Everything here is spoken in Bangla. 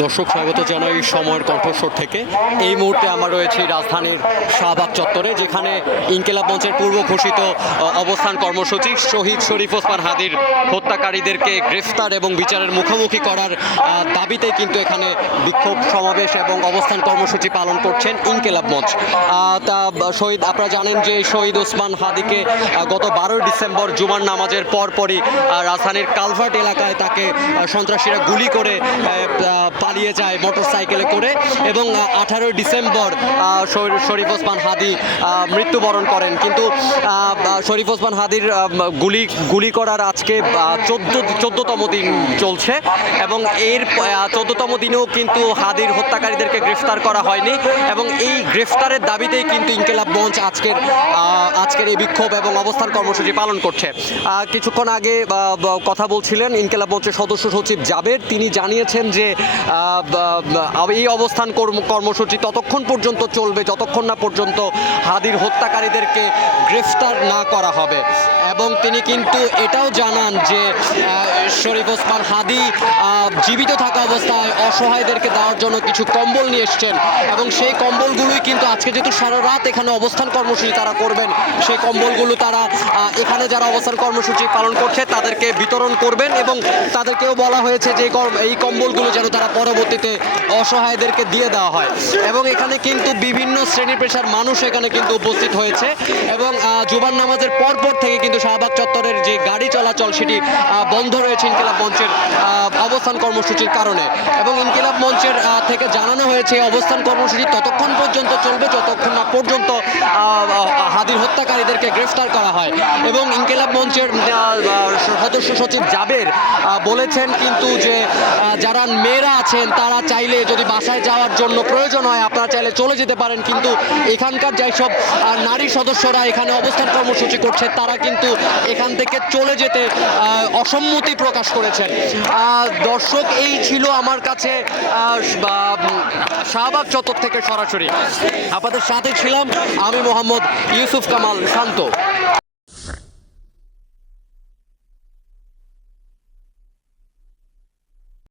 দর্শক স্বাগত জানাই সময়ের কণ্ঠস্বর থেকে। এই মুহূর্তে আমরা রয়েছি রাজধানীর শাহবাগ চত্বরে, যেখানে ইনকিলাব মঞ্চের পূর্ব ঘোষিত অবস্থান কর্মসূচি শহীদ শরীফ ওসমান হাদির হত্যাকারীদেরকে গ্রেফতার এবং বিচারের মুখোমুখি করার দাবিতে কিন্তু এখানে বিক্ষোভ সমাবেশ এবং অবস্থান কর্মসূচি পালন করছেন ইনকিলাব মঞ্চ। তা শহীদ, আপনারা জানেন যে শহীদ ওসমান হাদিকে গত 12 ডিসেম্বর জুমার নামাজের পরপরই রাজধানীর কালভার্ট এলাকায় তাকে সন্ত্রাসীরা গুলি করে পালিয়ে যায় মোটর সাইকেলে করে, এবং 18 ডিসেম্বর শরীফ ওসমান হাদি মৃত্যুবরণ করেন। কিন্তু শরীফ ওসমান হাদির গুলি করার আজকে 14তম দিন চলছে, এবং এর 14তম দিনেও কিন্তু হাদির হত্যাকারীদেরকে গ্রেফতার করা হয়নি, এবং এই গ্রেফতারের দাবিতেই কিন্তু ইনকিলাব মঞ্চ আজকের এই বিক্ষোভ এবং অবস্থান কর্মসূচি পালন করছে। কিছুক্ষণ আগে কথা বলছিলেন ইনকিলাব মঞ্চের সদস্য সচিব জাবের। তিনি জানিয়েছেন যে এই অবস্থান কর্মসূচি ততক্ষণ পর্যন্ত চলবে যতক্ষণ না পর্যন্ত হাদির হত্যাকারীদেরকে গ্রেফতার না করা হবে, এবং তিনি কিন্তু এটাও জানান যে শরীফ ওসমান হাদি জীবিত থাকা অবস্থায় অসহায়দেরকে দেওয়ার জন্য কিছু কম্বল নিয়ে এসছেন, এবং সেই কম্বলগুলোই কিন্তু আজকে যেহেতু সারা রাত এখানে অবস্থান কর্মসূচি তারা করবেন, সেই কম্বলগুলো তারা এখানে যারা অবস্থান কর্মসূচি পালন করছে তাদেরকে বিতরণ করবেন, এবং তাদেরকেও বলা হয়েছে যে এই কম্বলগুলো যেন তারা পরবর্তীতে অসহায়দেরকে দিয়ে দেওয়া হয়। এবং এখানে কিন্তু বিভিন্ন শ্রেণী পেশার মানুষ এখানে কিন্তু উপস্থিত হয়েছে, এবং জুমার নামাজের পরপর থেকে কিন্তু শাহবাগ চত্বরের যে গাড়ি চলাচল সেটি বন্ধ রয়েছে ইনকিলাব মঞ্চের অবস্থান কর্মসূচির কারণে। এবং ইনকিলাব মঞ্চের থেকে জানানো হয়েছে অবস্থান কর্মসূচি ততক্ষণ পর্যন্ত চলবে যতক্ষণ না পর্যন্ত হাদির হত্যাকারীদেরকে গ্রেফতার করা হয়। এবং ইনকিলাব মঞ্চের সদস্য সচিব জাবের বলেছেন কিন্তু যে যারা মেয়েরা আছেন তারা চাইলে যদি বাসায় যাওয়ার জন্য প্রয়োজন হয় আপনারা চাইলে চলে যেতে পারেন, কিন্তু এখানকার যেসব নারী সদস্যরা এখানে অবস্থান কর্মসূচি করছে তারা কিন্তু এখান থেকে চলে যেতে অসম্মতি প্রকাশ করেছেন। দর্শক, এই ছিল আমার কাছে শাহবাগ চত্বর থেকে সরাসরি। আপনাদের সাথে ছিলাম আমি মোহাম্মদ ইউসুফ কামাল শান্ত।